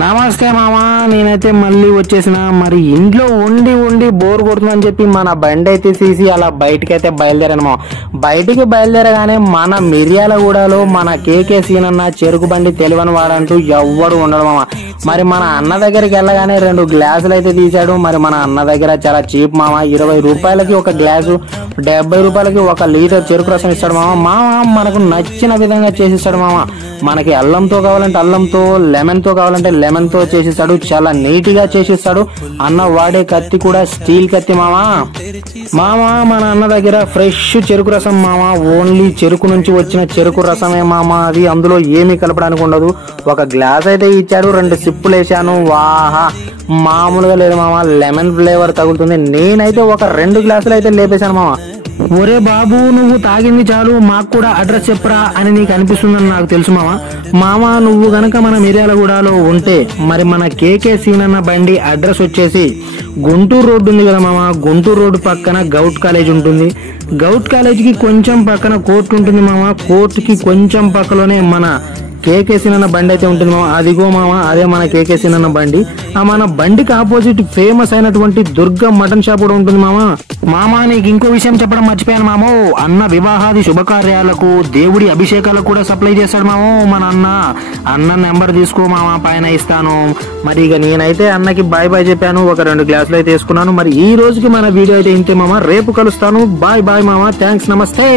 నమస్తే మామా, నేనైతే మళ్ళీ వచ్చేసిన. మరి ఇంట్లో ఉండి ఉండి బోర్ కొడుతుందని చెప్పి మన బండి అయితే తీసి అలా బయటికి అయితే బయలుదేరాను మామ. బయటికి బయలుదేరగానే మన మిర్యాలగూడలో మన కేకే సీనన్న చెరుకు బండి తెలియని వాడంటూ ఎవ్వడు ఉండడు మామ. మరి మన అన్న దగ్గరికి వెళ్ళగానే 2 గ్లాసులు అయితే తీశాడు. మరి మన అన్న దగ్గర చాలా చీప్ మామ, 20 రూపాయలకి ఒక గ్లాసు, 70 రూపాయలకి 1 లీటర్ చెరుకు రసం ఇస్తాడు మామ. మామ మనకు నచ్చిన విధంగా చేసిస్తాడు మామ. మనకి అల్లంతో కావాలంటే అల్లంతో, లెమన్ తో కావాలంటే లెమన్ తో చేసిస్తాడు. చాలా నీట్ గా చేసిస్తాడు. అన్న వాడే కత్తి కూడా స్టీల్ కత్తి మామ. మన అన్న దగ్గర ఫ్రెష్ చెరుకు రసం మామ. ఓన్లీ చెరుకు నుంచి వచ్చిన చెరుకు రసమే మామ. అది అందులో ఏమీ కలపడానికి ఉండదు. 1 గ్లాస్ అయితే ఇచ్చాడు, 2 సిప్పులు వేసాను. వాహా, మామూలుగా లేదు మామ. లెమన్ ఫ్లేవర్ తగులుతుంది. నేనైతే 2 గ్లాసులు అయితే లేపేశాను మామ. ఒరే బాబు, నువ్వు తాగింది చాలు, మాకు కూడా అడ్రస్ చెప్పరా అని నీకు అనిపిస్తుందని నాకు తెలుసు మామ. నువ్వు గనక మన మిర్యాలగూడలో ఉంటే మరి మన కేకే సీనన్న బండి అడ్రస్ వచ్చేసి గుంటూరు రోడ్డు ఉంది కదా మామ. గుంటూరు రోడ్డు పక్కన గౌట్ కాలేజ్ ఉంటుంది. గౌట్ కాలేజ్కి కొంచెం పక్కన కోర్టు ఉంటుంది మామ. కోర్టుకి కొంచెం పక్కలోనే మన కేకే సీనన్న బండి అయితే ఉంటుంది మామ. అదిగో మామ, అదే మన కేకే సీనన్న బండి. మన బండికి ఆపోజిట్ ఫేమస్ అయినటువంటి దుర్గ మటన్ షాప్ కూడా ఉంటుంది మామ. నీకు ఇంకో విషయం చెప్పడం మర్చిపోయాను మామ. అన్న వివాహాది శుభకార్యాలకు, దేవుడి అభిషేకాలకు కూడా సప్లై చేస్తాడు మామ మన అన్న నెంబర్ తీసుకో మామ, పైన ఇస్తాను. మరి ఇక నేనైతే అన్నకి బాయ్ బాయ్ చెప్పాను. 2 గ్లాసులు అయితే వేసుకున్నాను. మరి ఈ రోజుకి మన వీడియో అయితే ఇంతే మామ. రేపు కలుస్తాను. బాయ్ బాయ్ మామ. థ్యాంక్స్, నమస్తే.